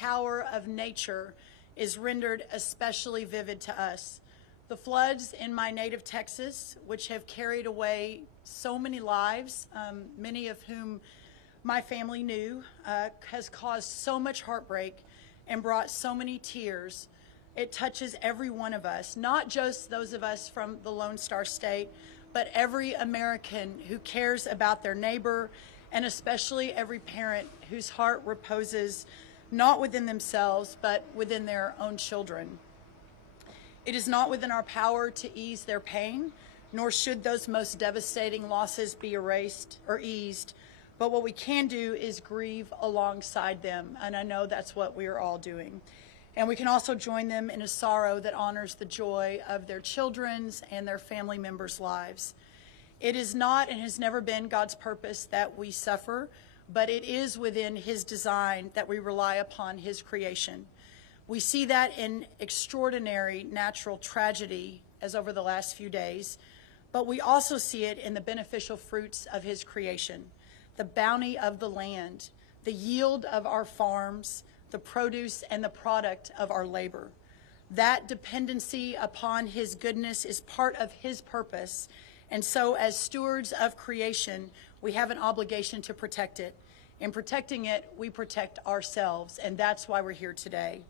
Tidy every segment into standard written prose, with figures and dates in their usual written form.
power of nature is rendered especially vivid to us. The floods in my native Texas, which have carried away so many lives, many of whom my family knew, has caused so much heartbreak and brought so many tears. It touches every one of us, not just those of us from the Lone Star State, but every American who cares about their neighbor, and especially every parent whose heart reposes not within themselves, but within their own children. It is not within our power to ease their pain, nor should those most devastating losses be erased or eased. But what we can do is grieve alongside them, and I know that's what we are all doing. And we can also join them in a sorrow that honors the joy of their children's and their family members' lives. It is not and has never been God's purpose that we suffer, but it is within His design that we rely upon His creation. We see that in extraordinary natural tragedy as over the last few days, but we also see it in the beneficial fruits of His creation, the bounty of the land, the yield of our farms, the produce and the product of our labor. That dependency upon His goodness is part of His purpose, and so as stewards of creation, we have an obligation to protect it. In protecting it, we protect ourselves, and that's why we're here today.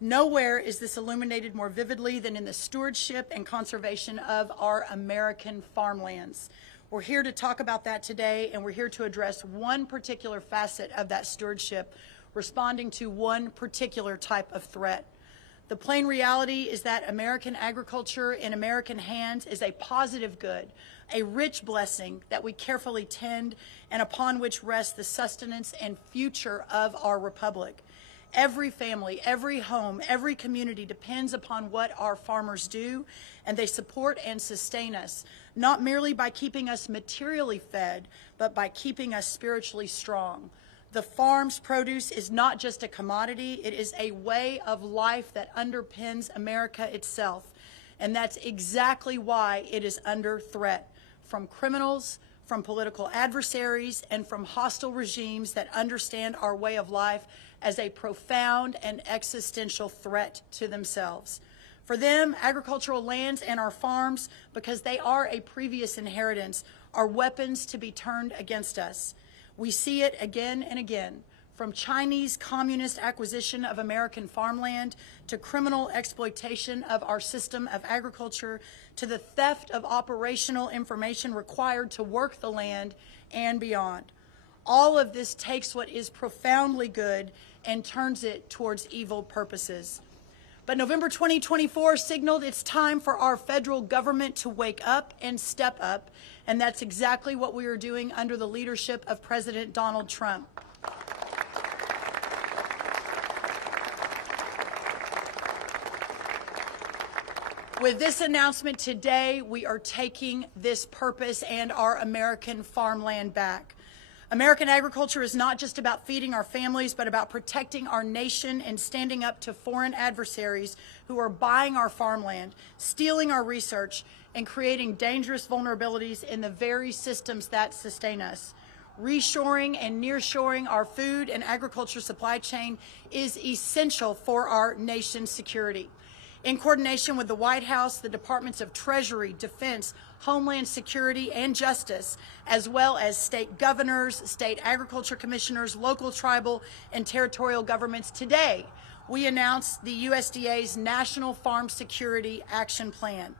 Nowhere is this illuminated more vividly than in the stewardship and conservation of our American farmlands. We're here to talk about that today, and we're here to address one particular facet of that stewardship, responding to one particular type of threat. The plain reality is that American agriculture in American hands is a positive good, a rich blessing that we carefully tend and upon which rests the sustenance and future of our republic. Every family, every home, every community depends upon what our farmers do, and they support and sustain us, not merely by keeping us materially fed, but by keeping us spiritually strong. The farm's produce is not just a commodity, it is a way of life that underpins America itself. And that's exactly why it is under threat from criminals, from political adversaries, and from hostile regimes that understand our way of life as a profound and existential threat to themselves. For them, agricultural lands and our farms, because they are a previous inheritance, are weapons to be turned against us. We see it again and again, from Chinese communist acquisition of American farmland to criminal exploitation of our system of agriculture to the theft of operational information required to work the land and beyond. All of this takes what is profoundly good and turns it towards evil purposes. But November 2024 signaled it's time for our federal government to wake up and step up, and that's exactly what we are doing under the leadership of President Donald Trump. With this announcement today, we are taking this purpose and our American farmland back. American agriculture is not just about feeding our families, but about protecting our nation and standing up to foreign adversaries who are buying our farmland, stealing our research, and creating dangerous vulnerabilities in the very systems that sustain us. Reshoring and nearshoring our food and agriculture supply chain is essential for our nation's security. In coordination with the White House, the Departments of Treasury, Defense, Homeland Security, and Justice, as well as state governors, state agriculture commissioners, local, tribal, and territorial governments, today we announced the USDA's National Farm Security Action Plan.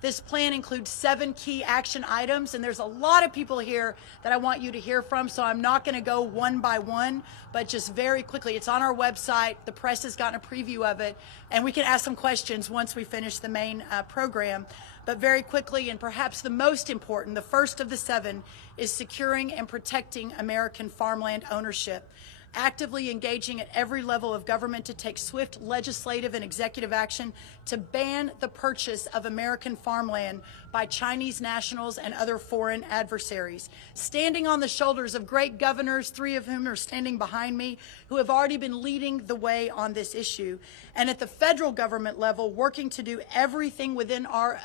This plan includes 7 key action items, and there's a lot of people here that I want you to hear from, so I'm not going to go one by one, but just very quickly. It's on our website. The press has gotten a preview of it, and we can ask some questions once we finish the main program. But very quickly, and perhaps the most important, the first of the 7, is securing and protecting American farmland ownership. Actively engaging at every level of government to take swift legislative and executive action to ban the purchase of American farmland by Chinese nationals and other foreign adversaries. Standing on the shoulders of great governors, 3 of whom are standing behind me, who have already been leading the way on this issue. And at the federal government level, working to do everything within our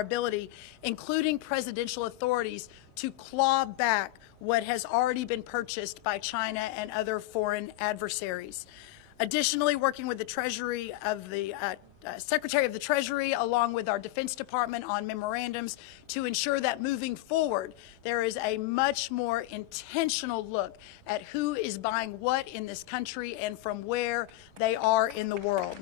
ability, including presidential authorities, to claw back what has already been purchased by China and other foreign adversaries. Additionally, working with the Treasury of the Secretary of the Treasury, along with our Defense Department, on memorandums to ensure that moving forward, there is a much more intentional look at who is buying what in this country and from where they are in the world.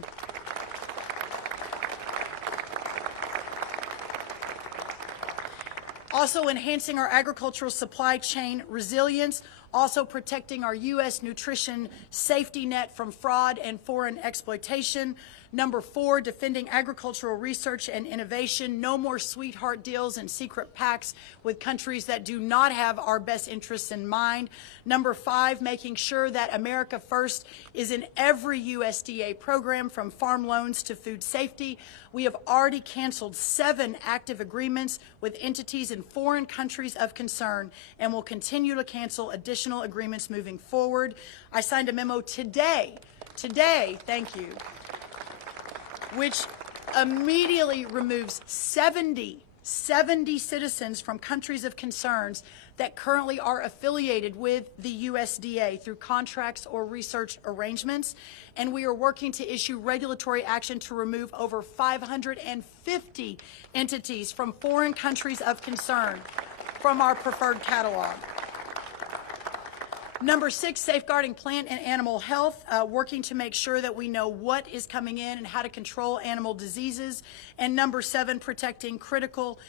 Also enhancing our agricultural supply chain resilience, also protecting our U.S. nutrition safety net from fraud and foreign exploitation. Number 4, defending agricultural research and innovation. No more sweetheart deals and secret pacts with countries that do not have our best interests in mind. Number 5, making sure that America First is in every USDA program, from farm loans to food safety. We have already canceled 7 active agreements with entities in foreign countries of concern and will continue to cancel additional agreements moving forward. I signed a memo today, thank you, which immediately removes 70 citizens from countries of concerns that currently are affiliated with the USDA through contracts or research arrangements. And we are working to issue regulatory action to remove over 550 entities from foreign countries of concern from our preferred catalog. Number 6, safeguarding plant and animal health, working to make sure that we know what is coming in and how to control animal diseases. And number 7, protecting critical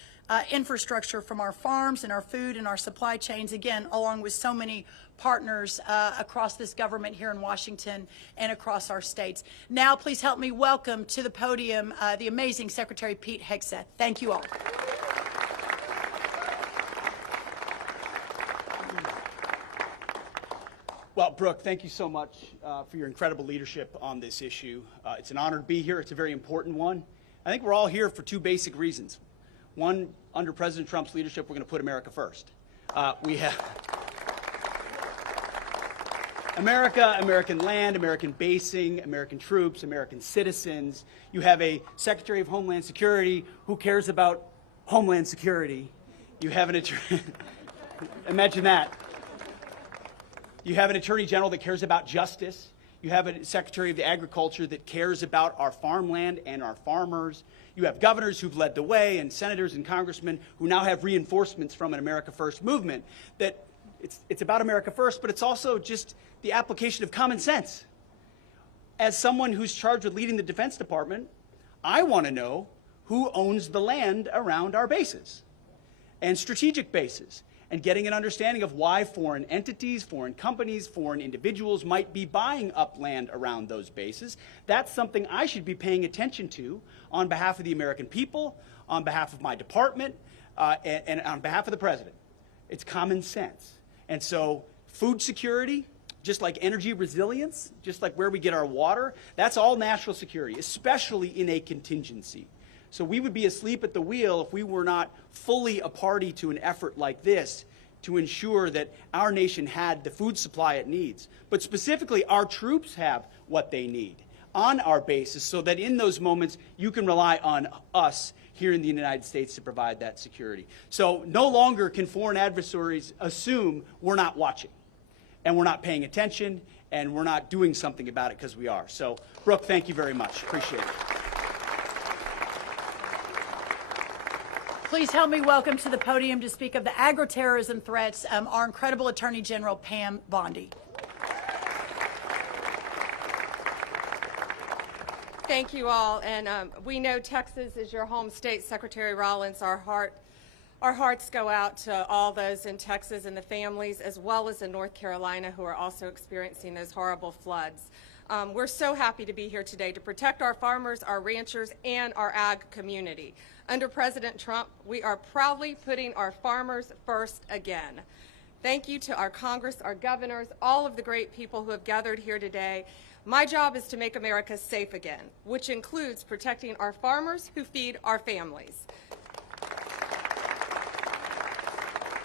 infrastructure from our farms and our food and our supply chains, again, along with so many partners across this government here in Washington and across our states. Now, please help me welcome to the podium the amazing Secretary Pete Hegseth. Thank you all. Well, Brooke, thank you so much for your incredible leadership on this issue. It's an honor to be here. It's a very important one. I think we're all here for 2 basic reasons. One, under President Trump's leadership, we're going to put America first. We have America, American land, American basing, American troops, American citizens. You have a Secretary of Homeland Security who cares about Homeland Security. You have an attorney, imagine that. You have an Attorney General that cares about justice. You have a Secretary of the Agriculture that cares about our farmland and our farmers. You have governors who've led the way, and senators and congressmen who now have reinforcements from an America First movement that it's about America First, but it's also just the application of common sense. As someone who's charged with leading the Defense Department, I want to know who owns the land around our bases and strategic bases, and getting an understanding of why foreign entities, foreign companies, foreign individuals might be buying up land around those bases. That's something I should be paying attention to on behalf of the American people, on behalf of my department, and on behalf of the President. It's common sense. And so food security, just like energy resilience, just like where we get our water, that's all national security, especially in a contingency. So we would be asleep at the wheel if we were not fully a party to an effort like this to ensure that our nation had the food supply it needs. But specifically, our troops have what they need on our bases, so that in those moments you can rely on us here in the United States to provide that security. So no longer can foreign adversaries assume we're not watching and we're not paying attention and we're not doing something about it, because we are. So, Brooke, thank you very much. Appreciate it. Please help me welcome to the podium to speak of the agro-terrorism threats our incredible Attorney General, Pam Bondi. Thank you all, and we know Texas is your home state. Secretary Rollins, our hearts go out to all those in Texas and the families, as well as in North Carolina, who are also experiencing those horrible floods. We're so happy to be here today to protect our farmers, our ranchers, and our ag community. Under President Trump, we are proudly putting our farmers first again. Thank you to our Congress, our governors, all of the great people who have gathered here today. My job is to make America safe again, which includes protecting our farmers who feed our families.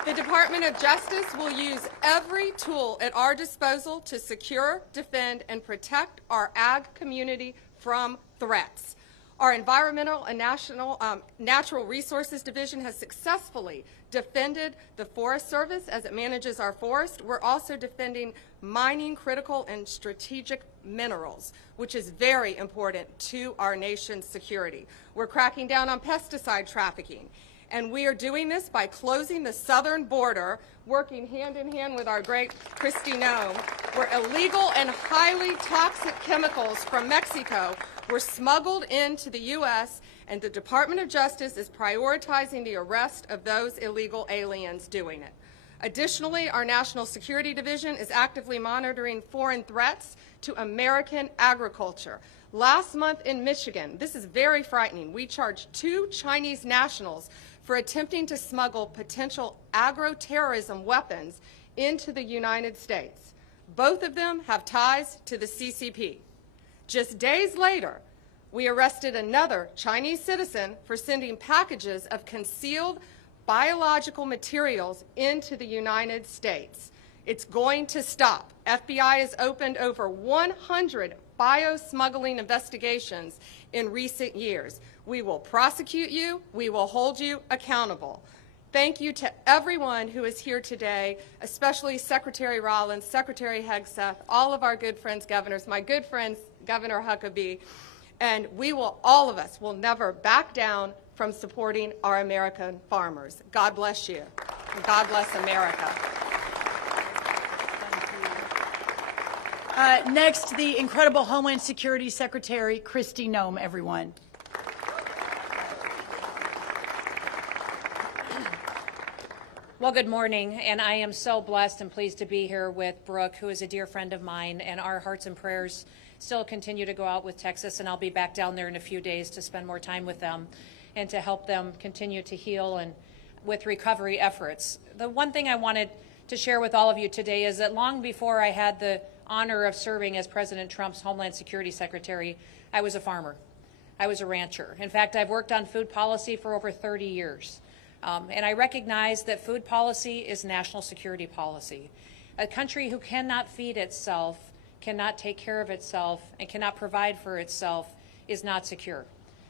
The Department of Justice will use every tool at our disposal to secure, defend, and protect our ag community from threats. Our Environmental and Natural Resources Division has successfully defended the Forest Service as it manages our forest. We're also defending mining critical and strategic minerals, which is very important to our nation's security. We're cracking down on pesticide trafficking. And we are doing this by closing the southern border, working hand in hand with our great Kristi Noem, where illegal and highly toxic chemicals from Mexico were smuggled into the U.S., and the Department of Justice is prioritizing the arrest of those illegal aliens doing it. Additionally, our National Security Division is actively monitoring foreign threats to American agriculture. Last month in Michigan, this is very frightening, we charged 2 Chinese nationals for attempting to smuggle potential agro-terrorism weapons into the United States. Both of them have ties to the CCP. Just days later, we arrested another Chinese citizen for sending packages of concealed biological materials into the United States. It's going to stop. FBI has opened over 100 biosmuggling investigations in recent years. We will prosecute you. We will hold you accountable. Thank you to everyone who is here today, especially Secretary Rollins, Secretary Hegseth, all of our good friends governors, my good friend Governor Huckabee, and we will, all of us, will never back down from supporting our American farmers. God bless you. And God bless America. Next, the incredible Homeland Security Secretary, Kristi Noem, everyone. Well, good morning, and I am so blessed and pleased to be here with Brooke, who is a dear friend of mine, and our hearts and prayers still continue to go out with Texas, and I'll be back down there in a few days to spend more time with them and to help them continue to heal and with recovery efforts. The one thing I wanted to share with all of you today is that long before I had the honor of serving as President Trump's Homeland Security Secretary, I was a farmer. I was a rancher. In fact, I've worked on food policy for over 30 years. And I recognize that food policy is national security policy. A country who cannot feed itself, cannot take care of itself, and cannot provide for itself is not secure.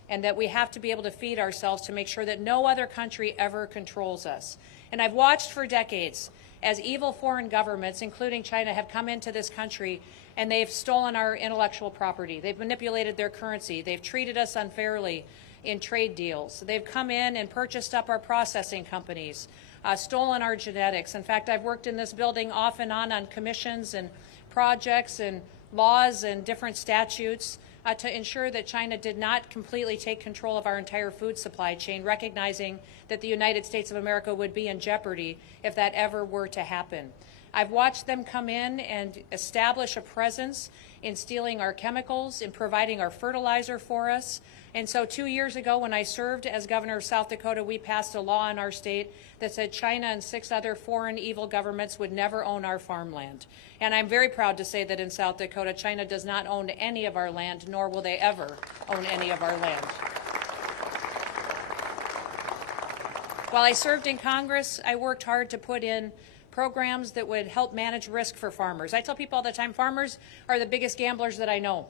And that we have to be able to feed ourselves to make sure that no other country ever controls us. And I've watched for decades as evil foreign governments, including China, have come into this country and they've stolen our intellectual property. They've manipulated their currency. They've treated us unfairly in trade deals. They've come in and purchased up our processing companies, stolen our genetics. In fact, I've worked in this building off and on commissions and projects and laws and different statutes to ensure that China did not completely take control of our entire food supply chain, recognizing that the United States of America would be in jeopardy if that ever were to happen. I've watched them come in and establish a presence in stealing our chemicals, in providing our fertilizer for us. And so 2 years ago, when I served as governor of South Dakota, we passed a law in our state that said China and 6 other foreign evil governments would never own our farmland. And I'm very proud to say that in South Dakota, China does not own any of our land, nor will they ever own any of our land. While I served in Congress, I worked hard to put in programs that would help manage risk for farmers. I tell people all the time, farmers are the biggest gamblers that I know.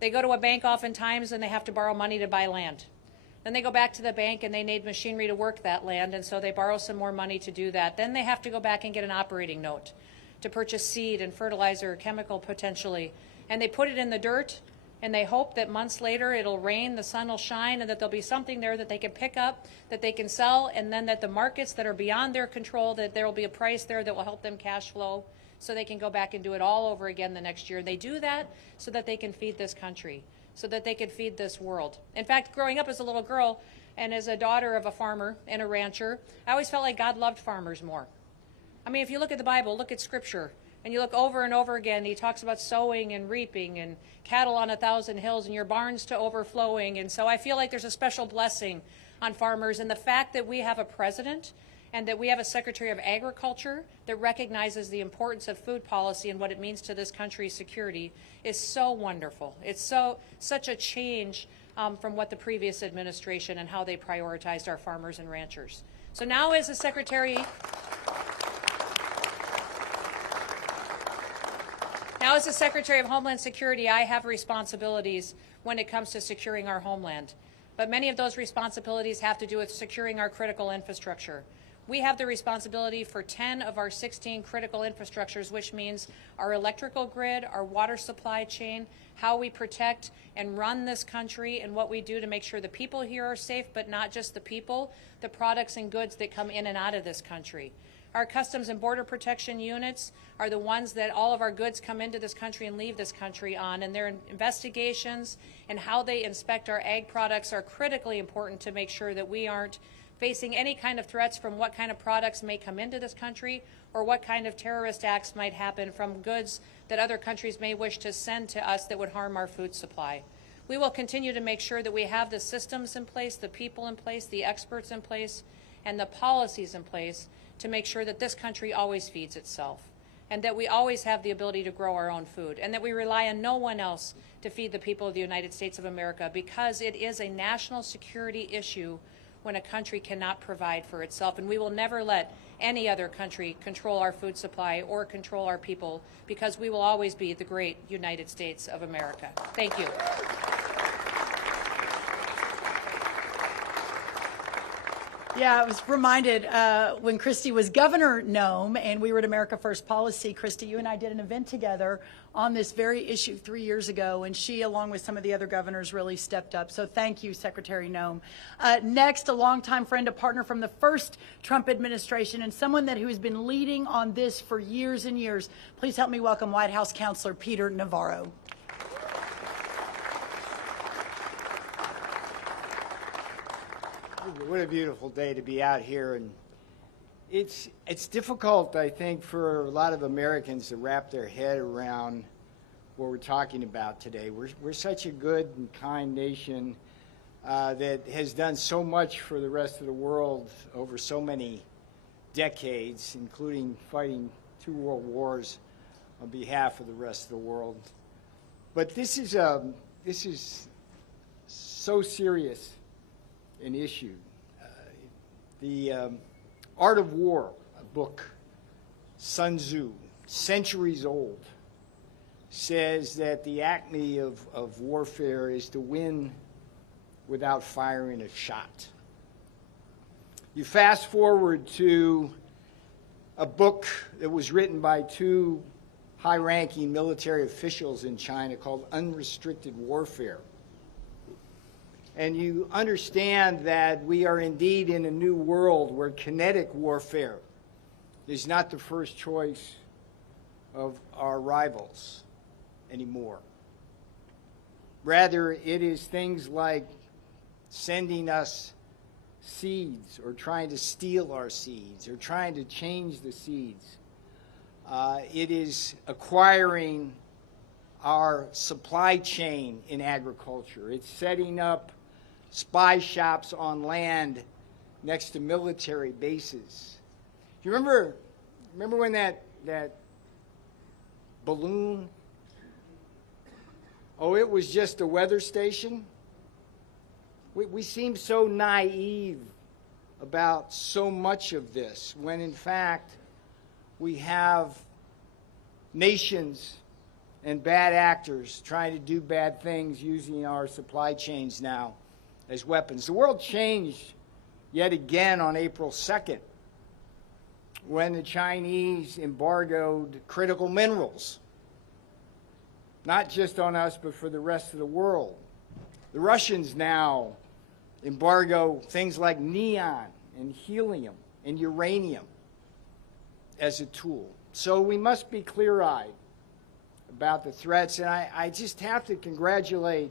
They go to a bank oftentimes and they have to borrow money to buy land. Then they go back to the bank and they need machinery to work that land, and so they borrow some more money to do that. Then they have to go back and get an operating note to purchase seed and fertilizer, chemical potentially. And they put it in the dirt and they hope that months later it'll rain, the sun will shine, and that there'll be something there that they can pick up, that they can sell, and then that the markets that are beyond their control, that there will be a price there that will help them cash flow so they can go back and do it all over again the next year. They do that so that they can feed this country, so that they can feed this world. In fact, growing up as a little girl and as a daughter of a farmer and a rancher, I always felt like God loved farmers more. I mean, if you look at the Bible, look at Scripture, and you look over and over again, he talks about sowing and reaping and cattle on 1,000 hills and your barns to overflowing. And so I feel like there's a special blessing on farmers. And the fact that we have a president and that we have a Secretary of Agriculture that recognizes the importance of food policy and what it means to this country's security is so wonderful. It's such a change from what the previous administration and how they prioritized our farmers and ranchers. So now as the Secretary of Homeland Security, I have responsibilities when it comes to securing our homeland. But many of those responsibilities have to do with securing our critical infrastructure. We have the responsibility for 10 of our 16 critical infrastructures, which means our electrical grid, our water supply chain, how we protect and run this country, and what we do to make sure the people here are safe, but not just the people, the products and goods that come in and out of this country. Our Customs and Border Protection units are the ones that all of our goods come into this country and leave this country on, and their investigations and how they inspect our ag products are critically important to make sure that we aren't facing any kind of threats from what kind of products may come into this country or what kind of terrorist acts might happen from goods that other countries may wish to send to us that would harm our food supply. We will continue to make sure that we have the systems in place, the people in place, the experts in place, and the policies in place to make sure that this country always feeds itself, and that we always have the ability to grow our own food, and that we rely on no one else to feed the people of the United States of America, because it is a national security issue when a country cannot provide for itself. And we will never let any other country control our food supply or control our people, because we will always be the great United States of America. Thank you. Yeah, I was reminded when Kristi was Governor Noem and we were at America First Policy, Kristi, you and I did an event together on this very issue 3 years ago, and she, along with some of the other governors, really stepped up. So thank you, Secretary Noem. Next, a longtime friend, a partner from the first Trump administration, and someone who has been leading on this for years and years. Please help me welcome White House Counselor Peter Navarro. What a beautiful day to be out here, and it's difficult, I think, for a lot of Americans to wrap their head around what we're talking about today. We're such a good and kind nation that has done so much for the rest of the world over so many decades, including fighting 2 world wars on behalf of the rest of the world. But this is so serious an issue. The Art of War, a book, Sun Tzu, centuries old, says that the acme of warfare is to win without firing a shot. You fast forward to a book that was written by 2 high-ranking military officials in China called Unrestricted Warfare. And you understand that we are indeed in a new world where kinetic warfare is not the first choice of our rivals anymore. Rather, it is things like sending us seeds, or trying to steal our seeds, or trying to change the seeds. It is acquiring our supply chain in agriculture. It's setting up spy shops on land next to military bases. You remember when that balloon, it was just a weather station? We seem so naive about so much of this, when in fact we have nations and bad actors trying to do bad things using our supply chains now as weapons. The world changed yet again on April 2nd when the Chinese embargoed critical minerals, not just on us but for the rest of the world. The Russians now embargo things like neon and helium and uranium as a tool. So we must be clear-eyed about the threats, and I just have to congratulate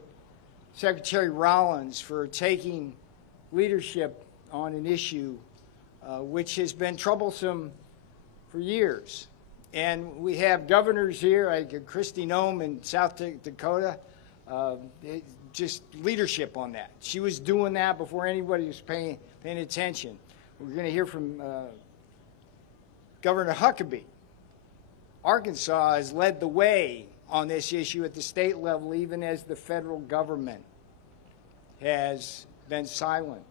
Secretary Rollins for taking leadership on an issue which has been troublesome for years. And we have governors here, like Kristi Noem in South Dakota, just leadership on that. She was doing that before anybody was paying attention. We're going to hear from Governor Huckabee. Arkansas has led the way on this issue at the state level, even as the federal government has been silent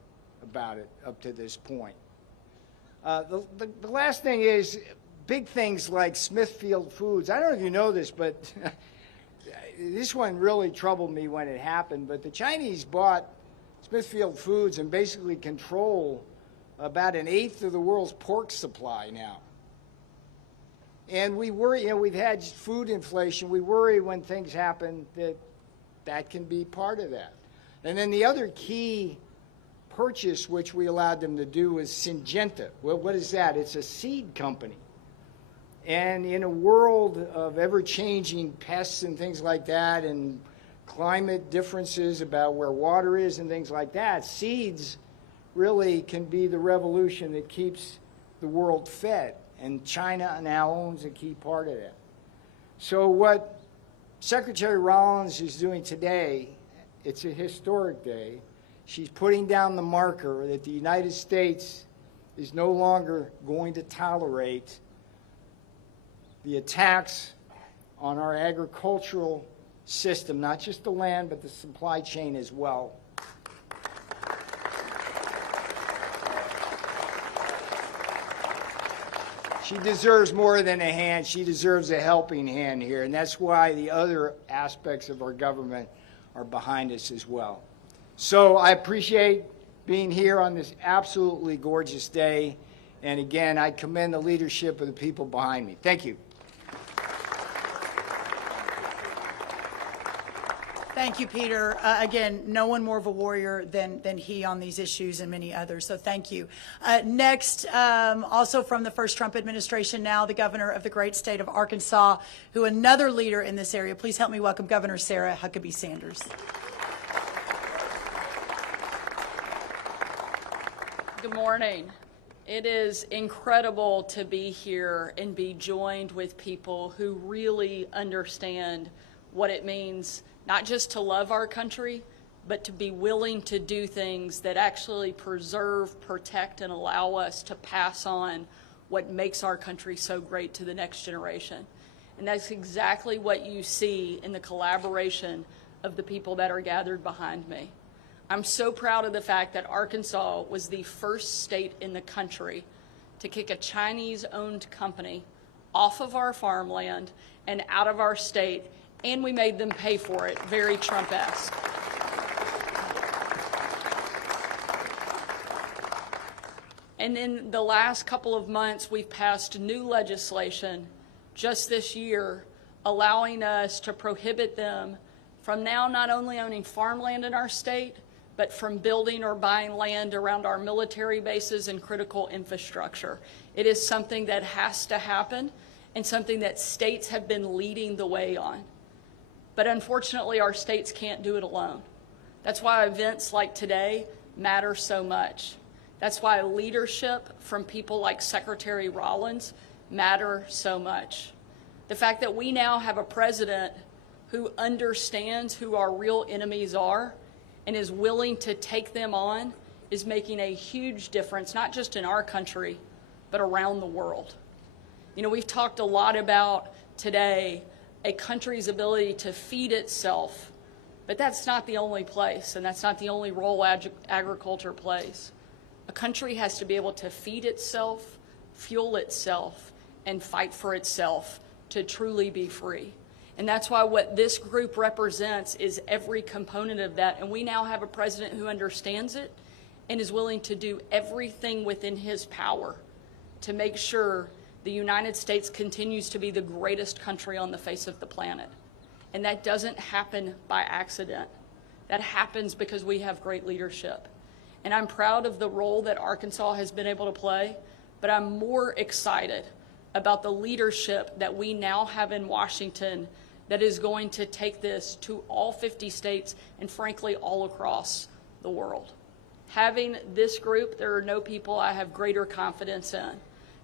about it up to this point. The last thing is big things like Smithfield Foods. I don't know if you know this, but this one really troubled me when it happened. But the Chinese bought Smithfield Foods and basically control about an eighth of the world's pork supply now. And we worry, we've had food inflation. We worry when things happen that can be part of that. And then the other key purchase which we allowed them to do was Syngenta. Well, what is that? It's a seed company. And in a world of ever-changing pests and things like that, and climate differences about where water is and things like that, seeds really can be the revolution that keeps the world fed. And China now owns a key part of that. So what Secretary Rollins is doing today, it's a historic day. She's putting down the marker that the United States is no longer going to tolerate the attacks on our agricultural system, not just the land, but the supply chain as well. She deserves more than a hand. She deserves a helping hand here, and that's why the other aspects of our government are behind us as well. So I appreciate being here on this absolutely gorgeous day, and again, I commend the leadership of the people behind me. Thank you. Thank you, Peter. Again, no one more of a warrior than he on these issues and many others, so thank you. Next, also from the first Trump administration, now the governor of the great state of Arkansas, who another leader in this area. Please help me welcome Governor Sarah Huckabee Sanders. Good morning. It is incredible to be here and be joined with people who really understand what it means not just to love our country, but to be willing to do things that actually preserve, protect, and allow us to pass on what makes our country so great to the next generation. And that's exactly what you see in the collaboration of the people that are gathered behind me. I'm so proud of the fact that Arkansas was the first state in the country to kick a Chinese-owned company off of our farmland and out of our state, and we made them pay for it, very Trump-esque. And in the last couple of months, we've passed new legislation just this year allowing us to prohibit them from now not only owning farmland in our state, but from building or buying land around our military bases and critical infrastructure. It is something that has to happen and something that states have been leading the way on. But unfortunately, our states can't do it alone. That's why events like today matter so much. That's why leadership from people like Secretary Rollins matter so much. The fact that we now have a president who understands who our real enemies are and is willing to take them on is making a huge difference, not just in our country, but around the world. You know, we've talked a lot about today a country's ability to feed itself, but that's not the only place, and that's not the only role agriculture plays. A country has to be able to feed itself, fuel itself, and fight for itself to truly be free. And that's why what this group represents is every component of that. And we now have a president who understands it and is willing to do everything within his power to make sure the United States continues to be the greatest country on the face of the planet. And that doesn't happen by accident. That happens because we have great leadership. And I'm proud of the role that Arkansas has been able to play, but I'm more excited about the leadership that we now have in Washington that is going to take this to all 50 states and frankly all across the world. Having this group, there are no people I have greater confidence in.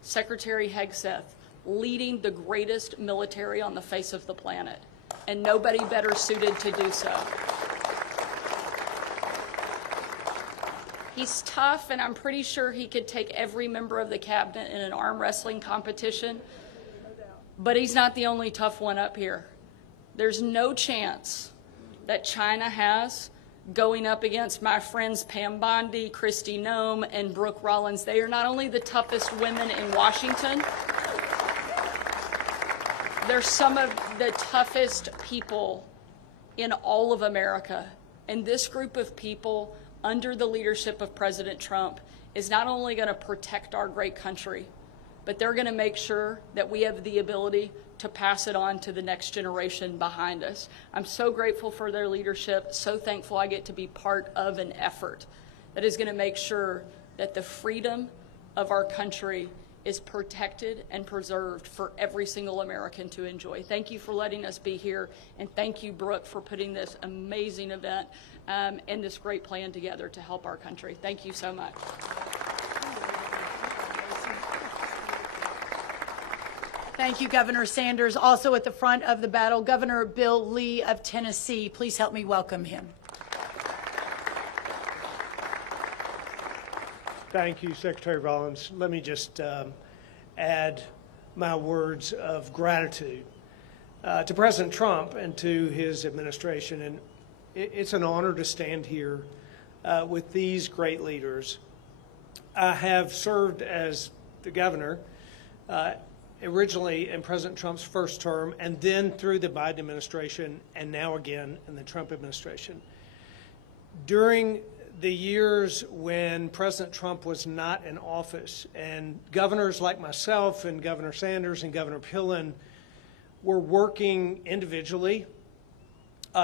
Secretary Hegseth leading the greatest military on the face of the planet, and nobody better suited to do so. He's tough, and I'm pretty sure he could take every member of the cabinet in an arm wrestling competition, but he's not the only tough one up here. There's no chance that China has going up against my friends Pam Bondi, Kristi, Noem, and Brooke, Rollins. They are not only the toughest women in Washington, they're some of the toughest people in all of America. And this group of people, under the leadership of President Trump, is not only going to protect our great country, but they're going to make sure that we have the ability to pass it on to the next generation behind us. I'm so grateful for their leadership, so thankful I get to be part of an effort that is going to make sure that the freedom of our country is protected and preserved for every single American to enjoy. Thank you for letting us be here, and thank you, Brooke, for putting this amazing event and this great plan together to help our country. Thank you so much. Thank you, Governor Sanders. Also at the front of the battle, Governor Bill Lee of Tennessee. Please help me welcome him. Thank you, Secretary Rollins. Let me just add my words of gratitude to President Trump and to his administration. And it's an honor to stand here with these great leaders. I have served as the governor originally in President Trump's first term, and then through the Biden administration, and now again in the Trump administration. During the years when President Trump was not in office, and governors like myself and Governor Sanders and Governor Pillen were working individually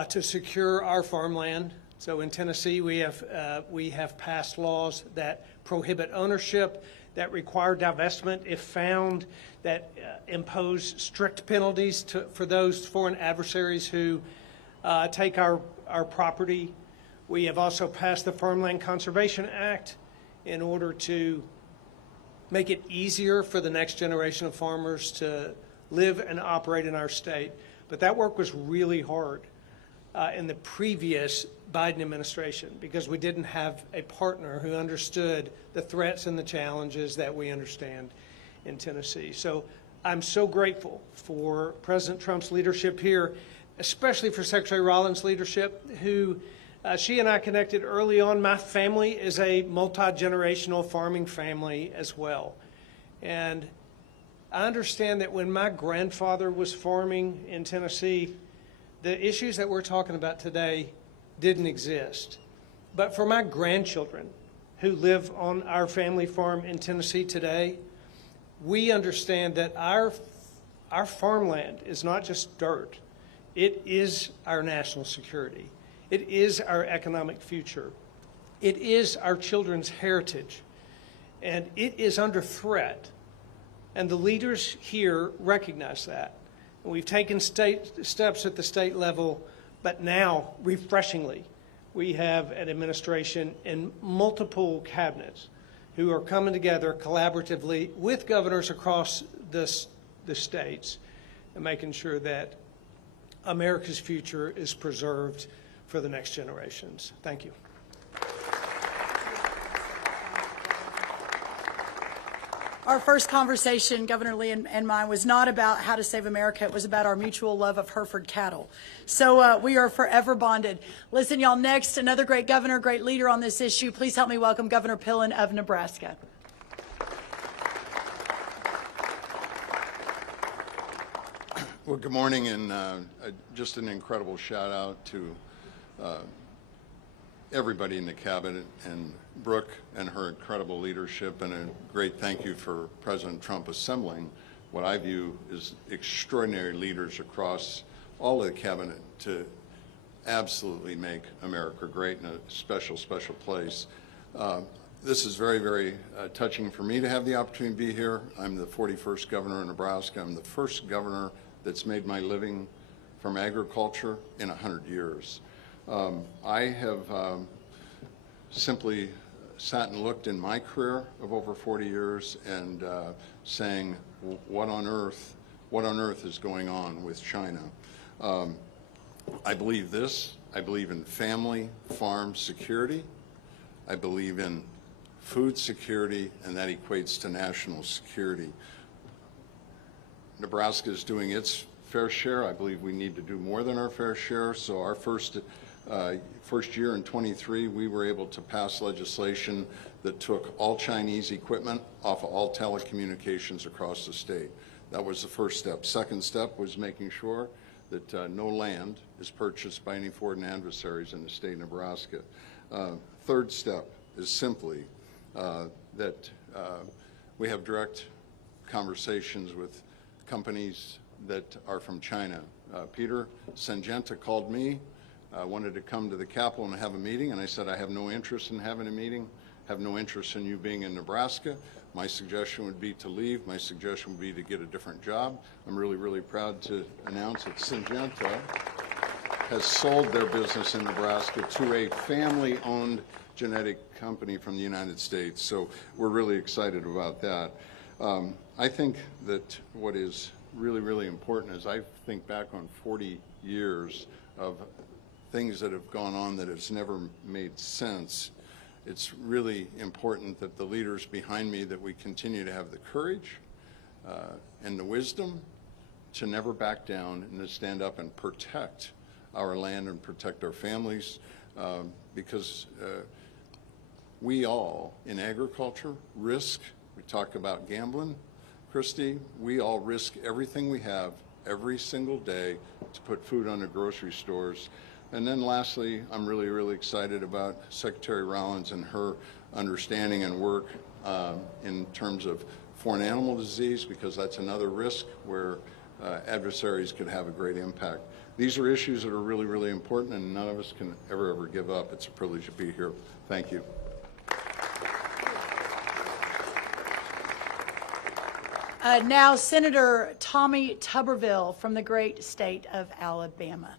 to secure our farmland. So in Tennessee, we have passed laws that prohibit ownership, that require divestment if found, that impose strict penalties for those foreign adversaries who take our property. We have also passed the Farmland Conservation Act in order to make it easier for the next generation of farmers to live and operate in our state. But that work was really hard in the previous Biden administration because we didn't have a partner who understood the threats and the challenges that we understand in Tennessee. So I'm so grateful for President Trump's leadership here, especially for Secretary Rollins' leadership, who she and I connected early on. My family is a multi-generational farming family as well. And I understand that when my grandfather was farming in Tennessee, the issues that we're talking about today didn't exist. But for my grandchildren who live on our family farm in Tennessee today, we understand that our farmland is not just dirt. It is our national security. It is our economic future. It is our children's heritage. And it is under threat. And the leaders here recognize that. And we've taken steps at the state level, but now, refreshingly, we have an administration and multiple cabinets who are coming together collaboratively with governors across the states and making sure that America's future is preserved for the next generations. Thank you. Our first conversation, Governor Lee and mine, was not about how to save America. It was about our mutual love of Hereford cattle. So we are forever bonded. Listen, y'all, next, another great governor, great leader on this issue. Please help me welcome Governor Pillen of Nebraska. Well, good morning, and just an incredible shout out to everybody in the cabinet and Brooke and her incredible leadership, and a great thank you for President Trump assembling what I view as extraordinary leaders across all of the cabinet to absolutely make America great in a special, special place. This is very, very touching for me to have the opportunity to be here. I'm the 41st governor of Nebraska. I'm the first governor that's made my living from agriculture in 100 years. I have simply sat and looked in my career of over 40 years and saying, what on earth is going on with China? I believe this. I believe in family farm security. I believe in food security, and that equates to national security. Nebraska is doing its fair share. I believe we need to do more than our fair share. So our first year in 23, we were able to pass legislation that took all Chinese equipment off of all telecommunications across the state. That was the first step. Second step was making sure that no land is purchased by any foreign adversaries in the state of Nebraska. Third step is simply that we have direct conversations with companies that are from China. Peter Syngenta called me, wanted to come to the Capitol and have a meeting, and I said I have no interest in having a meeting, have no interest in you being in Nebraska. My suggestion would be to leave. My suggestion would be to get a different job. I'm really, really proud to announce that Syngenta has sold their business in Nebraska to a family-owned genetic company from the United States. So we're really excited about that. I think that what is really, really important is I think back on 40 years of things that have gone on that has never made sense. It's really important that the leaders behind me, that we continue to have the courage and the wisdom to never back down and to stand up and protect our land and protect our families, because we all in agriculture risk. We talk about gambling, Kristi, we all risk everything we have every single day to put food on the grocery stores. And then lastly, I'm really, really excited about Secretary Rollins and her understanding and work in terms of foreign animal disease, because that's another risk where adversaries could have a great impact. These are issues that are really, really important, and none of us can ever give up. It's a privilege to be here. Thank you. Now, Senator Tommy Tuberville from the great state of Alabama.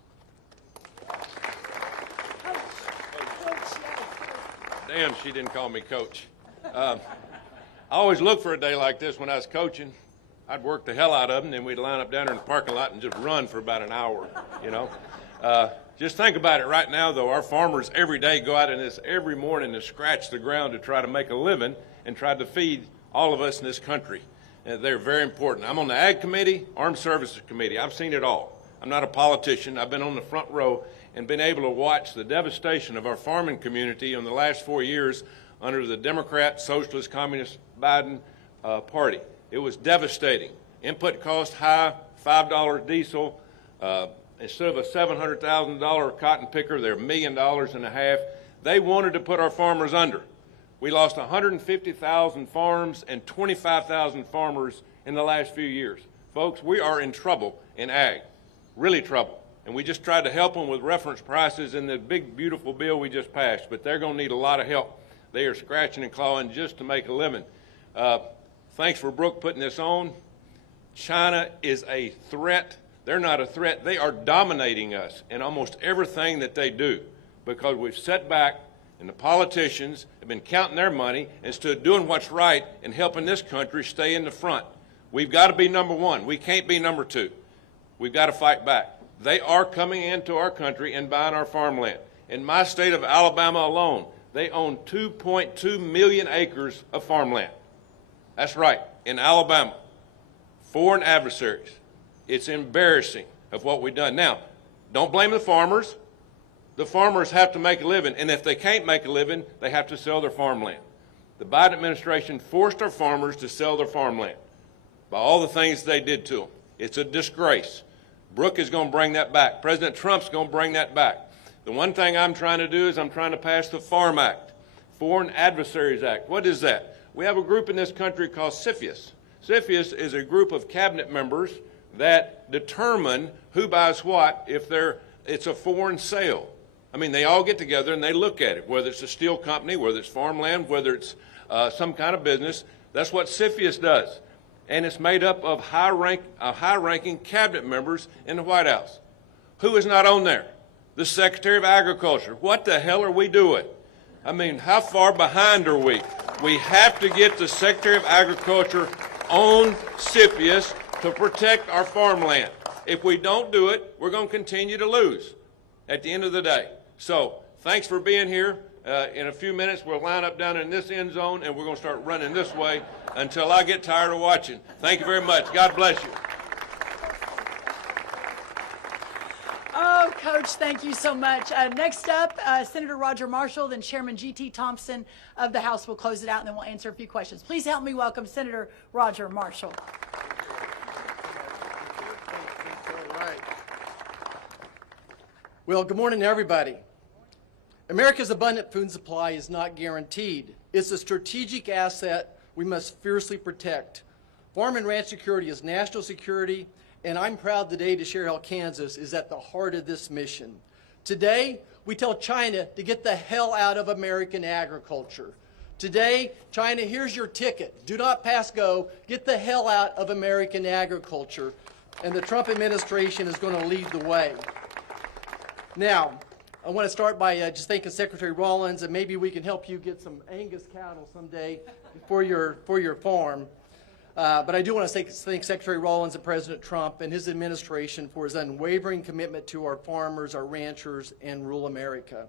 Damn, she didn't call me coach. I always look for a day like this when I was coaching. I'd work the hell out of them, then we'd line up down there in the parking lot and just run for about an hour, you know. Just think about it right now, though. Our farmers every day go out in this every morning to scratch the ground to try to make a living and try to feed all of us in this country. They're very important. I'm on the Ag Committee, Armed Services Committee. I've seen it all. I'm not a politician. I've been on the front row and been able to watch the devastation of our farming community in the last 4 years under the Democrat, Socialist, Communist Biden party. It was devastating. Input cost high, $5 diesel. Instead of a $700,000 cotton picker, they're $1.5 million. They wanted to put our farmers under. We lost 150,000 farms and 25,000 farmers in the last few years. Folks, we are in trouble in ag, really trouble. And we just tried to help them with reference prices in the big, beautiful bill we just passed, but they're going to need a lot of help. They are scratching and clawing just to make a living. Thanks for Brooke putting this on. China is a threat. They're not a threat. They are dominating us in almost everything that they do, because we've set back and the politicians have been counting their money instead of doing what's right and helping this country stay in the front. We've got to be number one. We can't be number two. We've got to fight back. They are coming into our country and buying our farmland. In my state of Alabama alone, they own 2.2 million acres of farmland. That's right, in Alabama. Foreign adversaries. It's embarrassing of what we've done. Now, don't blame the farmers. The farmers have to make a living, and if they can't make a living, they have to sell their farmland. The Biden administration forced our farmers to sell their farmland by all the things they did to them. It's a disgrace. Brooke is going to bring that back. President Trump's going to bring that back. The one thing I'm trying to do is I'm trying to pass the Farm Act, Foreign Adversaries Act. What is that? We have a group in this country called CFIUS. CFIUS is a group of cabinet members that determine who buys what if it's a foreign sale. I mean, they all get together and they look at it, whether it's a steel company, whether it's farmland, whether it's some kind of business. That's what CFIUS does. And it's made up of high-ranking cabinet members in the White House. Who is not on there? The Secretary of Agriculture. What the hell are we doing? I mean, how far behind are we? We have to get the Secretary of Agriculture on CFIUS to protect our farmland. If we don't do it, we're going to continue to lose at the end of the day. So thanks for being here. In a few minutes, we'll line up down in this end zone, and we're going to start running this way until I get tired of watching. Thank you very much. God bless you. Oh, Coach, thank you so much. Next up, Senator Roger Marshall, then Chairman G.T. Thompson of the House will close it out, and then we'll answer a few questions. Please help me welcome Senator Roger Marshall. All right. Well, good morning to everybody. America's abundant food supply is not guaranteed. It's a strategic asset we must fiercely protect. Farm and ranch security is national security, and I'm proud today to share how Kansas is at the heart of this mission. Today, we tell China to get the hell out of American agriculture. Today, China, here's your ticket. Do not pass go. Get the hell out of American agriculture. And the Trump administration is going to lead the way. Now, I want to start by just thanking Secretary Rollins, and maybe we can help you get some Angus cattle someday for your farm. But I do want to thank Secretary Rollins and President Trump and his administration for his unwavering commitment to our farmers, our ranchers, and rural America.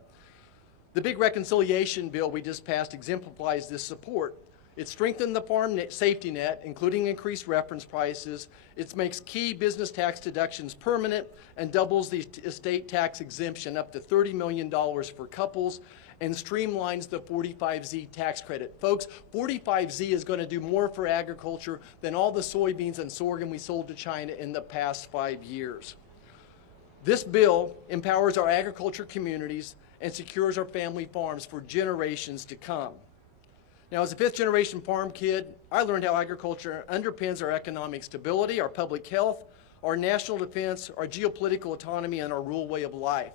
The big reconciliation bill we just passed exemplifies this support. It strengthened the farm safety net, including increased reference prices. It makes key business tax deductions permanent and doubles the estate tax exemption up to $30 million for couples, and streamlines the 45Z tax credit. Folks, 45Z is going to do more for agriculture than all the soybeans and sorghum we sold to China in the past 5 years. This bill empowers our agriculture communities and secures our family farms for generations to come. Now, as a fifth-generation farm kid, I learned how agriculture underpins our economic stability, our public health, our national defense, our geopolitical autonomy, and our rural way of life.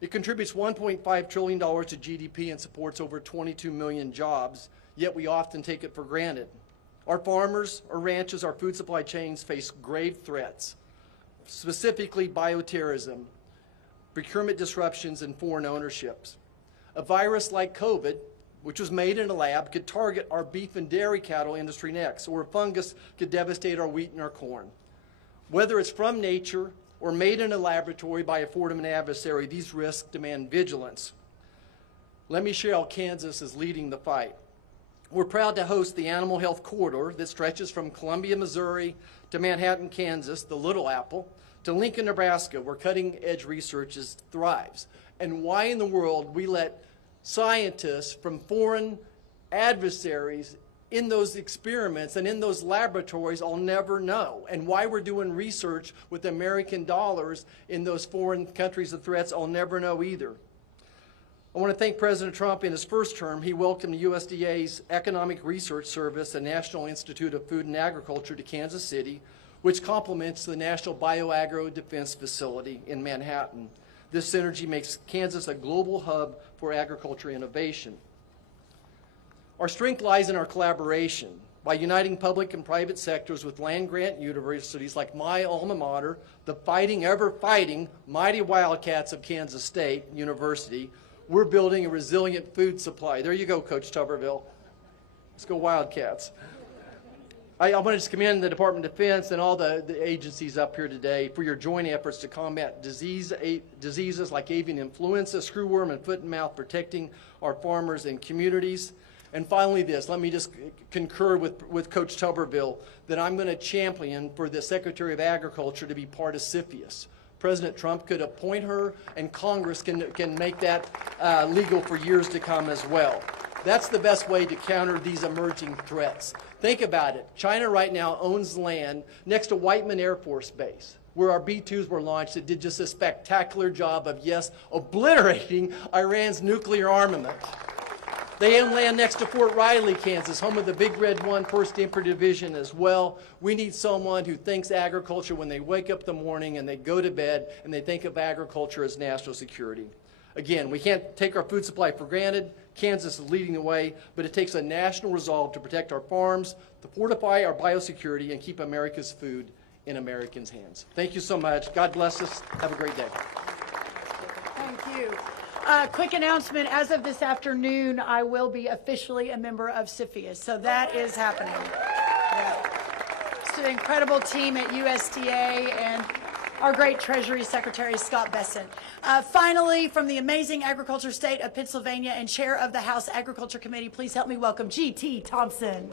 It contributes $1.5 trillion to GDP and supports over 22 million jobs, yet we often take it for granted. Our farmers, our ranches, our food supply chains face grave threats, specifically bioterrorism, procurement disruptions, and foreign ownerships. A virus like COVID, which was made in a lab, could target our beef and dairy cattle industry next, or a fungus could devastate our wheat and our corn. Whether it's from nature or made in a laboratory by a foreign adversary, these risks demand vigilance. Let me share how Kansas is leading the fight. We're proud to host the Animal Health Corridor that stretches from Columbia, Missouri to Manhattan, Kansas, the Little Apple, to Lincoln, Nebraska, where cutting-edge research thrives. And why in the world we let scientists from foreign adversaries in those experiments and in those laboratories, I'll never know. And why we're doing research with American dollars in those foreign countries of threats, I'll never know either. I want to thank President Trump. In his first term, he welcomed USDA's Economic Research Service and National Institute of Food and Agriculture to Kansas City, which complements the National Bioagro Defense Facility in Manhattan. This synergy makes Kansas a global hub for agriculture innovation. Our strength lies in our collaboration. By uniting public and private sectors with land-grant universities like my alma mater, the fighting, ever-fighting, mighty Wildcats of Kansas State University, we're building a resilient food supply. There you go, Coach Tuberville. Let's go Wildcats. I want to just commend the Department of Defense and all the agencies up here today for your joint efforts to combat diseases like avian influenza, screwworm, and foot and mouth, protecting our farmers and communities. And finally this, let me just concur with Coach Tuberville that I'm going to champion for the Secretary of Agriculture to be part of CFIUS. President Trump could appoint her, and Congress can make that legal for years to come as well. That's the best way to counter these emerging threats. Think about it. China right now owns land next to Whiteman Air Force Base, where our B-2s were launched. It did just a spectacular job of, yes, obliterating Iran's nuclear armament. They own land next to Fort Riley, Kansas, home of the Big Red 1 1st Infantry Division as well. We need someone who thinks agriculture when they wake up in the morning and they go to bed and they think of agriculture as national security. Again, we can't take our food supply for granted. Kansas is leading the way, but it takes a national resolve to protect our farms, to fortify our biosecurity, and keep America's food in Americans' hands. Thank you so much. God bless us. Have a great day. Thank you. Quick announcement, as of this afternoon, I will be officially a member of CFIUS, so that is happening. Yeah. It's an incredible team at USDA and our great Treasury Secretary, Scott Besson. Finally, from the amazing agriculture state of Pennsylvania and chair of the House Agriculture Committee, please help me welcome G.T. Thompson.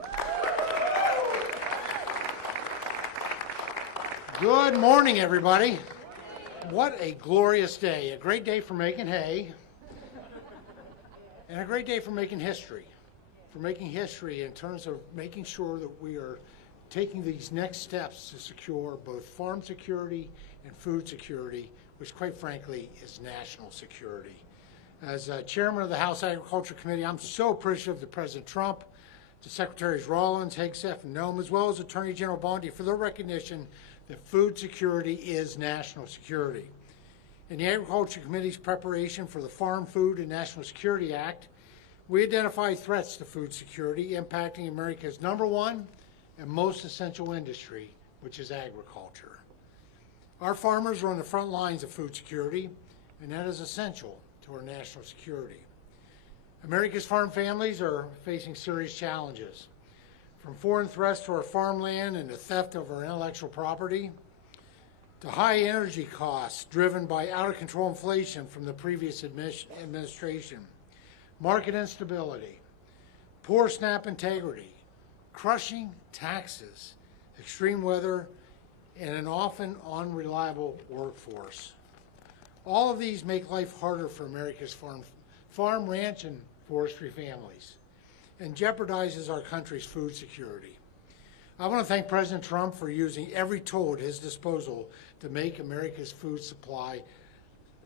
Good morning, everybody. What a glorious day. A great day for making hay, and a great day for making history. For making history in terms of making sure that we are taking these next steps to secure both farm security and food security, which quite frankly is national security. As chairman of the House Agriculture Committee, I'm so appreciative to President Trump, to Secretaries Rollins, Hegseth, and Noem, as well as Attorney General Bondi for their recognition that food security is national security. In the Agriculture Committee's preparation for the Farm, Food, and National Security Act, we identified threats to food security impacting America's #1 and most essential industry, which is agriculture. Our farmers are on the front lines of food security, and that is essential to our national security. America's farm families are facing serious challenges, from foreign threats to our farmland and the theft of our intellectual property, to high energy costs driven by out-of-control inflation from the previous administration, market instability, poor SNAP integrity, crushing taxes, extreme weather, and an often unreliable workforce. All of these make life harder for America's farm, ranch, and forestry families, and jeopardizes our country's food security. I want to thank President Trump for using every tool at his disposal to make America's food supply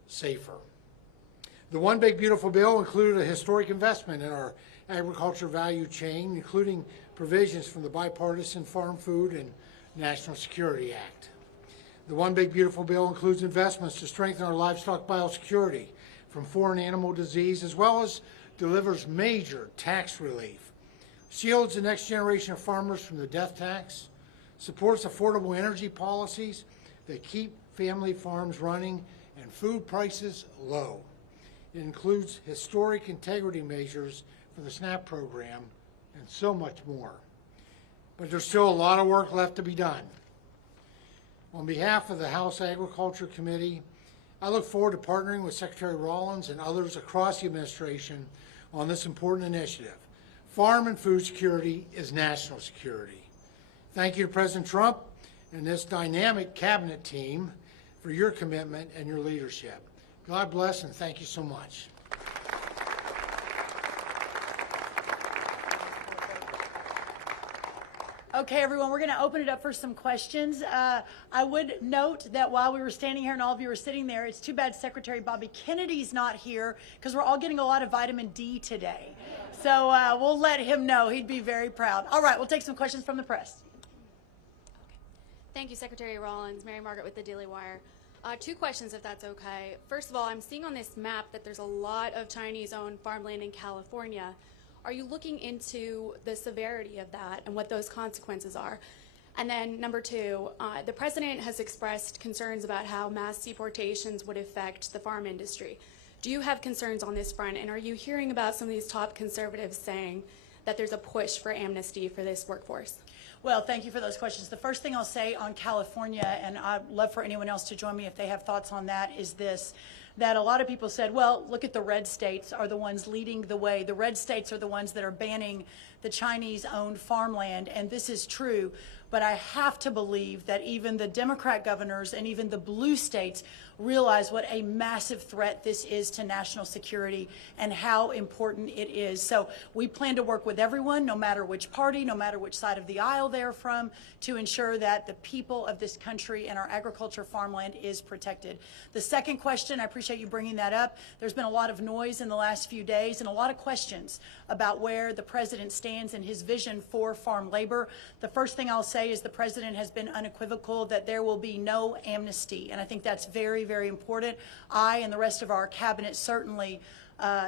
safer. The One Big Beautiful Bill included a historic investment in our agriculture value chain, including provisions from the Bipartisan Farm, Food, and National Security Act. The One Big Beautiful Bill includes investments to strengthen our livestock biosecurity from foreign animal disease, as well as delivers major tax relief, shields the next generation of farmers from the death tax, supports affordable energy policies that keep family farms running and food prices low. It includes historic integrity measures for the SNAP program and so much more. But there's still a lot of work left to be done. On behalf of the House Agriculture Committee, I look forward to partnering with Secretary Rollins and others across the administration on this important initiative. Farm and food security is national security. Thank you to President Trump and this dynamic cabinet team for your commitment and your leadership. God bless, and thank you so much. Okay, everyone, we're going to open it up for some questions. I would note that while we were standing here and all of you were sitting there, it's too bad Secretary Bobby Kennedy's not here because we're all getting a lot of vitamin D today. So we'll let him know. He'd be very proud. All right, we'll take some questions from the press. Thank you, Secretary Rollins. Mary Margaret with the Daily Wire. 2 questions, if that's okay. First of all, I'm seeing on this map that there's a lot of Chinese-owned farmland in California. Are you looking into the severity of that and what those consequences are? And then number 2, the president has expressed concerns about how mass deportations would affect the farm industry. Do you have concerns on this front? And are you hearing about some of these top conservatives saying that there's a push for amnesty for this workforce? Well, thank you for those questions. The first thing I'll say on California, and I'd love for anyone else to join me if they have thoughts on that, is this, that a lot of people said, well, look at the red states are the ones leading the way. The red states are the ones that are banning the Chinese-owned farmland, and this is true. But I have to believe that even the Democrat governors and even the blue states realize what a massive threat this is to national security and how important it is. So we plan to work with everyone, no matter which party, no matter which side of the aisle they're from, to ensure that the people of this country and our agriculture farmland is protected. The second question, I appreciate you bringing that up. There's been a lot of noise in the last few days and a lot of questions about where the president stands and his vision for farm labor. The first thing I'll say is the president has been unequivocal that there will be no amnesty, and I think that's very, very important. I and the rest of our cabinet certainly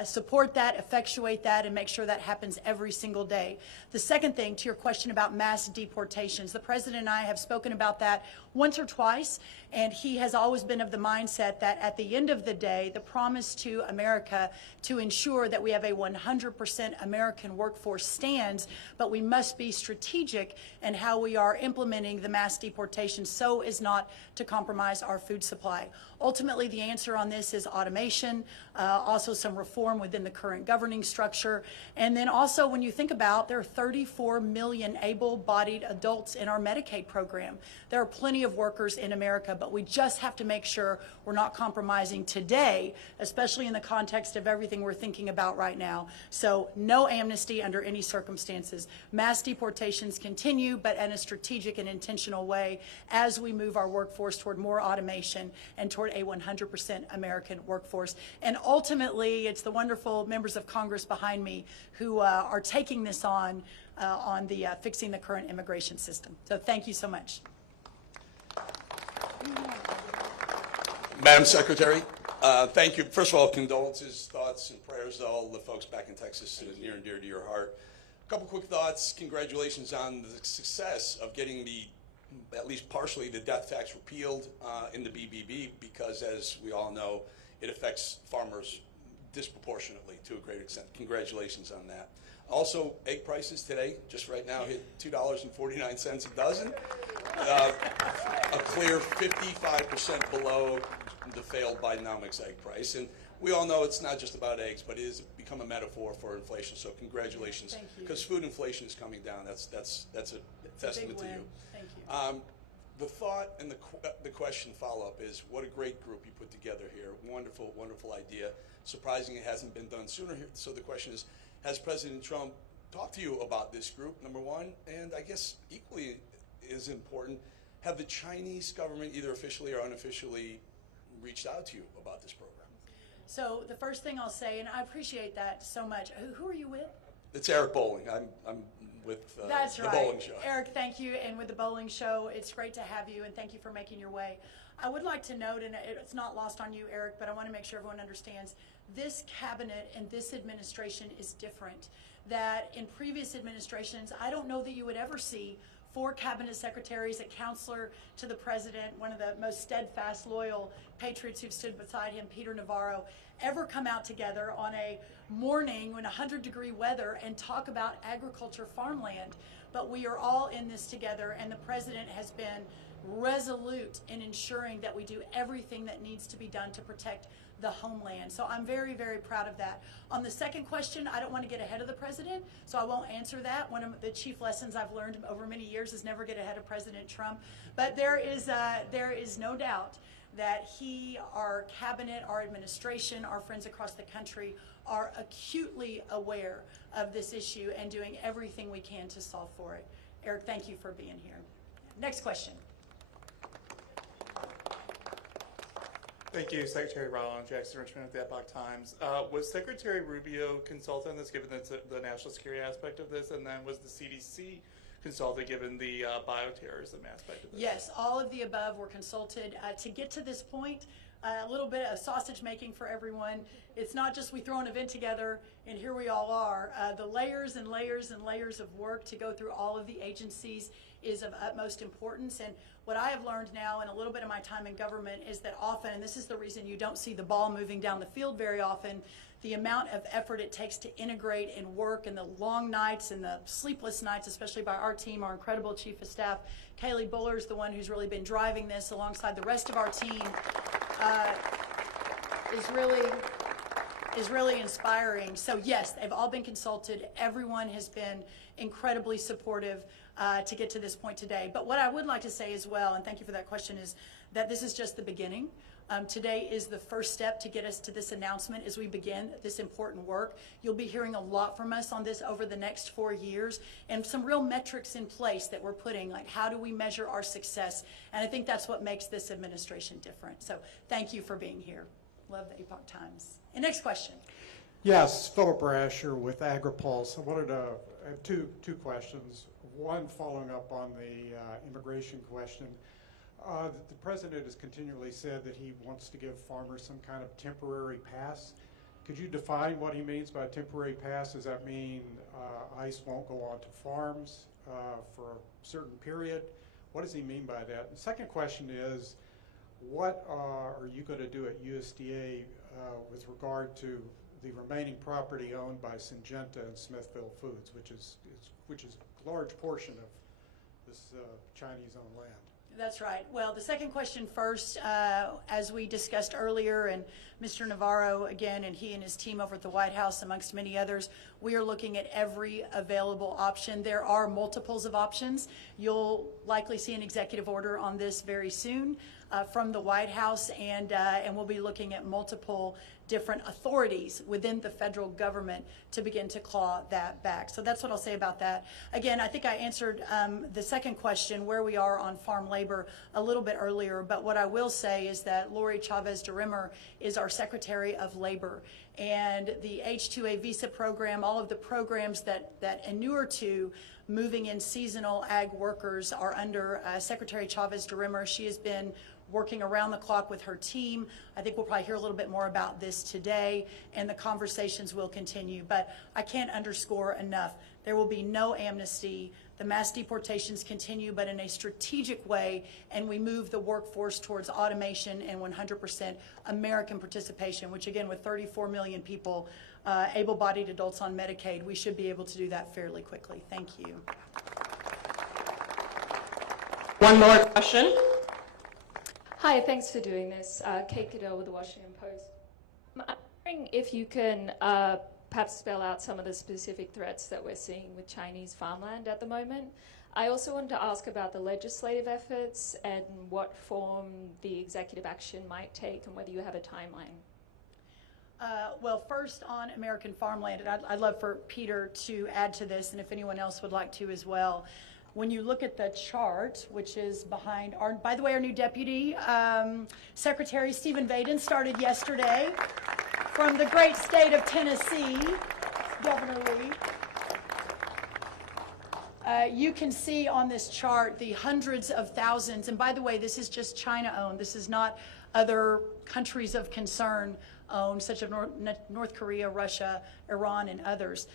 support that, effectuate that, and make sure that happens every single day. The second thing, to your question about mass deportations, the president and I have spoken about that once or twice, and he has always been of the mindset that at the end of the day, the promise to America to ensure that we have a 100% American workforce stands, but we must be strategic in how we are implementing the mass deportation so as not to compromise our food supply. Ultimately, the answer on this is automation, also some reform within the current governing structure, and then also when you think about there are 34 million able-bodied adults in our Medicaid program. There are plenty of workers in America, but we just have to make sure we're not compromising today, especially in the context of everything we're thinking about right now. So no amnesty under any circumstances. Mass deportations continue, but in a strategic and intentional way as we move our workforce toward more automation and toward a 100% American workforce. And ultimately, Kristi. It's the wonderful members of Congress behind me who are taking this on the fixing the current immigration system. So thank you so much. Madam Secretary, thank you. First of all, condolences, thoughts, and prayers to all the folks back in Texas, near and dear to your heart. A couple quick thoughts. Congratulations on the success of getting at least partially, the death tax repealed in the BBB, because, as we all know, it affects farmers disproportionately to a great extent. Congratulations on that. Also, egg prices today, just right now, hit $2.49 a dozen. A clear 55% below the failed Bidenomics egg price. And we all know it's not just about eggs, but it has become a metaphor for inflation. So congratulations, because food inflation is coming down. That's a testament to you. Thank you. The thought and the question follow-up is, what a great group you put together here. Wonderful, wonderful idea. Surprising it hasn't been done sooner. So the question is, has President Trump talked to you about this group, number one? And I guess equally as important, have the Chinese government, either officially or unofficially, reached out to you about this program? So the first thing I'll say, and I appreciate that so much. Who are you with? It's Eric Bowling. I'm with That's the right. Bowling Show. Eric, thank you. And with the Bowling Show, it's great to have you, and thank you for making your way. I would like to note, and it's not lost on you, Eric, but I want to make sure everyone understands, this cabinet and this administration is different. That in previous administrations, I don't know that you would ever see 4 cabinet secretaries, a counselor to the president, one of the most steadfast, loyal patriots who've stood beside him, Peter Navarro, ever come out together on a morning when 100-degree weather and talk about agriculture, farmland. But we are all in this together, and the president has been resolute in ensuring that we do everything that needs to be done to protect the homeland. So I'm very, very proud of that. On the second question, I don't want to get ahead of the president, so I won't answer that. One of the chief lessons I've learned over many years is never get ahead of President Trump. But there is no doubt that he, our cabinet, our administration, our friends across the country are acutely aware of this issue and doing everything we can to solve for it. Eric, thank you for being here. Next question. Thank you, Secretary Rollins. Jackson Richmond with the Epoch Times. Was Secretary Rubio consulted on this, given the national security aspect of this, and then was the CDC consulted, given the bioterrorism aspect of this? Yes, all of the above were consulted. To get to this point, a little bit of sausage making for everyone. It's not just we throw an event together and here we all are. The layers and layers and layers of work to go through all of the agencies is of utmost importance. And what I have learned now in a little bit of my time in government is that often, and this is the reason you don't see the ball moving down the field very often, the amount of effort it takes to integrate and work, and the long nights and the sleepless nights, especially by our team, our incredible chief of staff. Kaylee Buller is the one who's really been driving this alongside the rest of our team, is really inspiring. So yes, they've all been consulted. Everyone has been incredibly supportive to get to this point today. But what I would like to say as well, and thank you for that question, is that this is just the beginning. Today is the first step to get us to this announcement as we begin this important work. You'll be hearing a lot from us on this over the next 4 years, and some real metrics in place that we're putting, like how do we measure our success? And I think that's what makes this administration different. So thank you for being here. Love the Epoch Times. And next question. Yes, Philip Rasher with AgriPulse. I wanted to have two questions. One, following up on the immigration question. The president has continually said that he wants to give farmers some kind of temporary pass. Could you define what he means by a temporary pass? Does that mean ICE won't go onto farms for a certain period? What does he mean by that? The second question is, what are you going to do at USDA with regard to the remaining property owned by Syngenta and Smithfield Foods, which is a large portion of this Chinese-owned land? That's right. Well, the second question first, as we discussed earlier, and Mr. Navarro, again, and he and his team over at the White House, amongst many others, we are looking at every available option. There are multiples of options. You'll likely see an executive order on this very soon. from the White House, and we'll be looking at multiple different authorities within the federal government to begin to claw that back. So that's what I'll say about that. Again, I think I answered the second question, where we are on farm labor, a little bit earlier, but what I will say is that Lori Chavez DeRimmer is our Secretary of Labor, and the H-2A visa program, all of the programs that inure to moving in seasonal ag workers are under Secretary Chavez DeRimmer. She has been working around the clock with her team. I think we'll probably hear a little bit more about this today, and the conversations will continue. But I can't underscore enough, there will be no amnesty. The mass deportations continue, but in a strategic way, and we move the workforce towards automation and 100% American participation, which again, with 34 million people, able-bodied adults on Medicaid, we should be able to do that fairly quickly. Thank you. One more question. Hi, thanks for doing this. Kate Goodell with the Washington Post. I'm wondering if you can perhaps spell out some of the specific threats that we're seeing with Chinese farmland at the moment. I also wanted to ask about the legislative efforts and what form the executive action might take and whether you have a timeline. Well, first on American farmland, and I'd love for Peter to add to this, and if anyone else would like to as well. When you look at the chart, which is behind our, by the way, our new Deputy Secretary Stephen Vaden started yesterday from the great state of Tennessee, Governor Lee. You can see on this chart the hundreds of thousands, and by the way, this is just China-owned. This is not other countries of concern owned, such as North Korea, Russia, Iran, and others.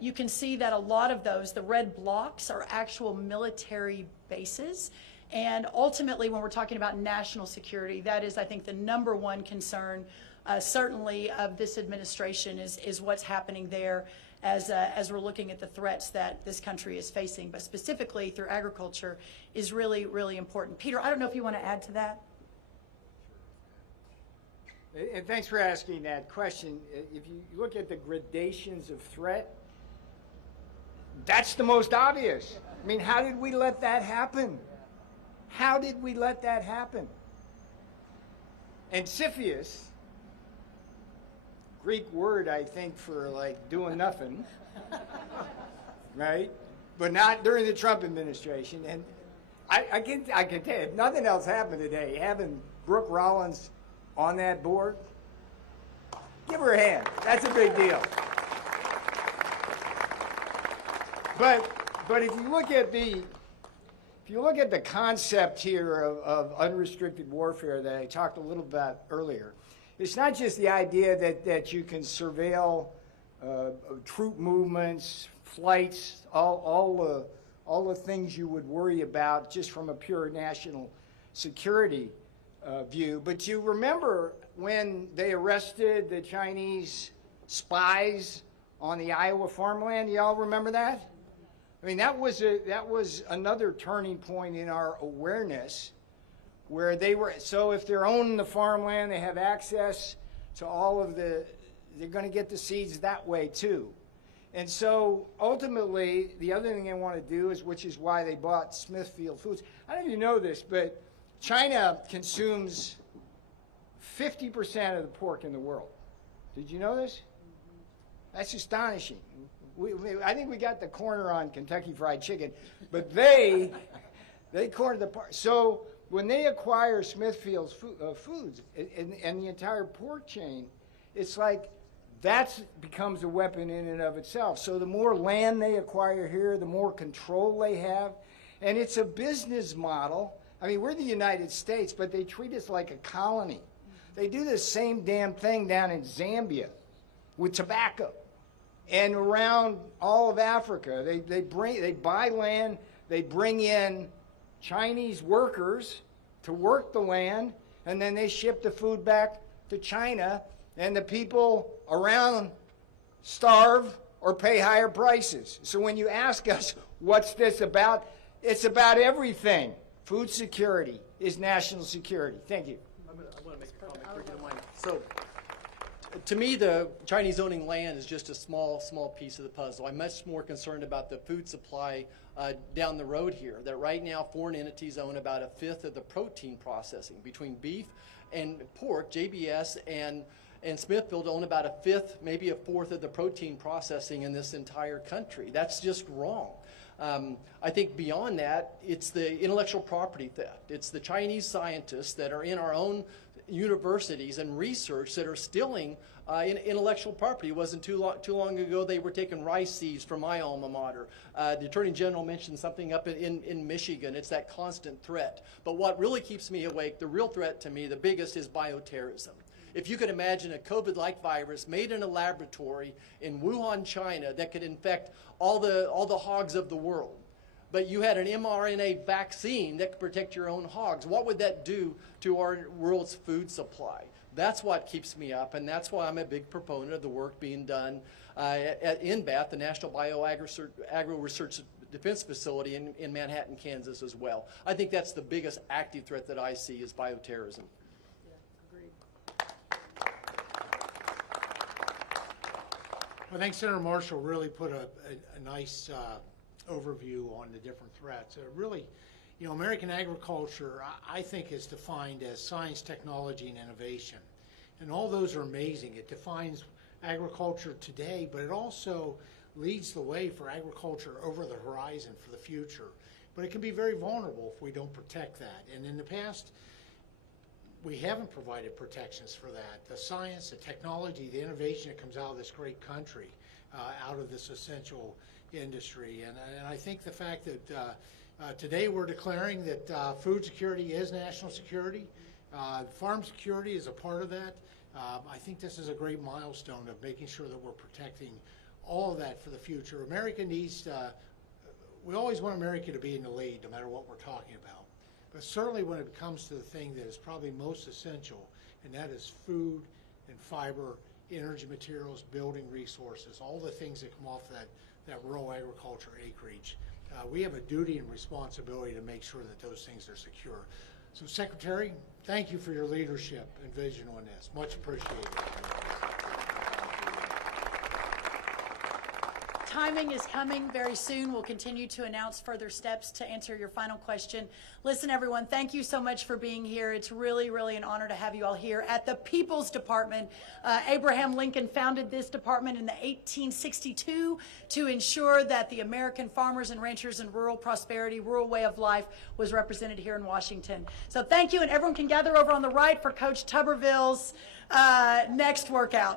You can see that a lot of those, the red blocks, are actual military bases. And ultimately, when we're talking about national security, that is, I think, the number one concern, certainly of this administration, is what's happening there as we're looking at the threats that this country is facing. But specifically through agriculture is really, really important. Peter, I don't know if you want to add to that. And thanks for asking that question. If you look at the gradations of threat, that's the most obvious. I mean, how did we let that happen? How did we let that happen? And Siphius, Greek word, I think, for like doing nothing, right? But not during the Trump administration. And I can tell you, if nothing else happened today, having Brooke Rollins on that board, give her a hand. That's a big deal. But if you look at the concept here of unrestricted warfare that I talked a little about earlier, it's not just the idea that you can surveil troop movements, flights, all the things you would worry about just from a pure national security view. But you remember when they arrested the Chinese spies on the Iowa farmland? You all remember that? I mean, that was another turning point in our awareness, where they were, so if they're owning the farmland, they have access to all of they're going to get the seeds that way too. And so ultimately, the other thing they want to do is, which is why they bought Smithfield Foods. I don't know if you know this, but China consumes 50% of the pork in the world. Did you know this? That's astonishing. I think we got the corner on Kentucky Fried Chicken, but they cornered the part. So when they acquire Smithfield Foods and the entire pork chain, it's like that becomes a weapon in and of itself. So the more land they acquire here, the more control they have, and it's a business model. I mean, we're the United States, but they treat us like a colony. They do the same damn thing down in Zambia with tobacco. And around all of Africa, they buy land, they bring in Chinese workers to work the land, and then they ship the food back to China, and the people around starve or pay higher prices. So when you ask us, what's this about? It's about everything. Food security is national security. Thank you. I want to make a comment, if you don't mind. So To me, the Chinese owning land is just a small piece of the puzzle. I'm much more concerned about the food supply down the road here, that right now foreign entities own about 1/5 of the protein processing. Between beef and pork, JBS and Smithfield own about 1/5, maybe 1/4 of the protein processing in this entire country. That's just wrong. I think beyond that, it's the intellectual property theft. It's the Chinese scientists that are in our own universities and research that are stealing intellectual property. It wasn't too long ago they were taking rice seeds from my alma mater. The Attorney General mentioned something up in Michigan. It's that constant threat. But what really keeps me awake, the real threat to me, the biggest, is bioterrorism. If you could imagine a COVID-like virus made in a laboratory in Wuhan, China, that could infect all the hogs of the world, but you had an mRNA vaccine that could protect your own hogs, what would that do to our world's food supply? That's what keeps me up, and that's why I'm a big proponent of the work being done at NBAT, the National Agro-Research Defense Facility in Manhattan, Kansas as well. I think that's the biggest active threat that I see is bioterrorism. I think Senator Marshall really put a nice overview on the different threats. Really, you know, American agriculture, I think, is defined as science, technology, and innovation. And all those are amazing. It defines agriculture today, but it also leads the way for agriculture over the horizon for the future. But it can be very vulnerable if we don't protect that. And in the past, we haven't provided protections for that. The science, the technology, the innovation that comes out of this great country, out of this essential industry. And I think the fact that today we're declaring that food security is national security, farm security is a part of that. I think this is a great milestone of making sure that we're protecting all of that for the future. America needs, we always want America to be in the lead no matter what we're talking about. But certainly when it comes to the thing that is probably most essential, and that is food and fiber, energy materials, building resources, all the things that come off that rural agriculture acreage, we have a duty and responsibility to make sure that those things are secure. So Secretary, thank you for your leadership and vision on this. Much appreciated. Timing is coming very soon. We'll continue to announce further steps to answer your final question. Listen, everyone, thank you so much for being here. It's really, really an honor to have you all here at the People's Department. Abraham Lincoln founded this department in 1862 to ensure that the American farmers and ranchers and rural prosperity, rural way of life was represented here in Washington. So thank you, and everyone can gather over on the right for Coach Tuberville's next workout.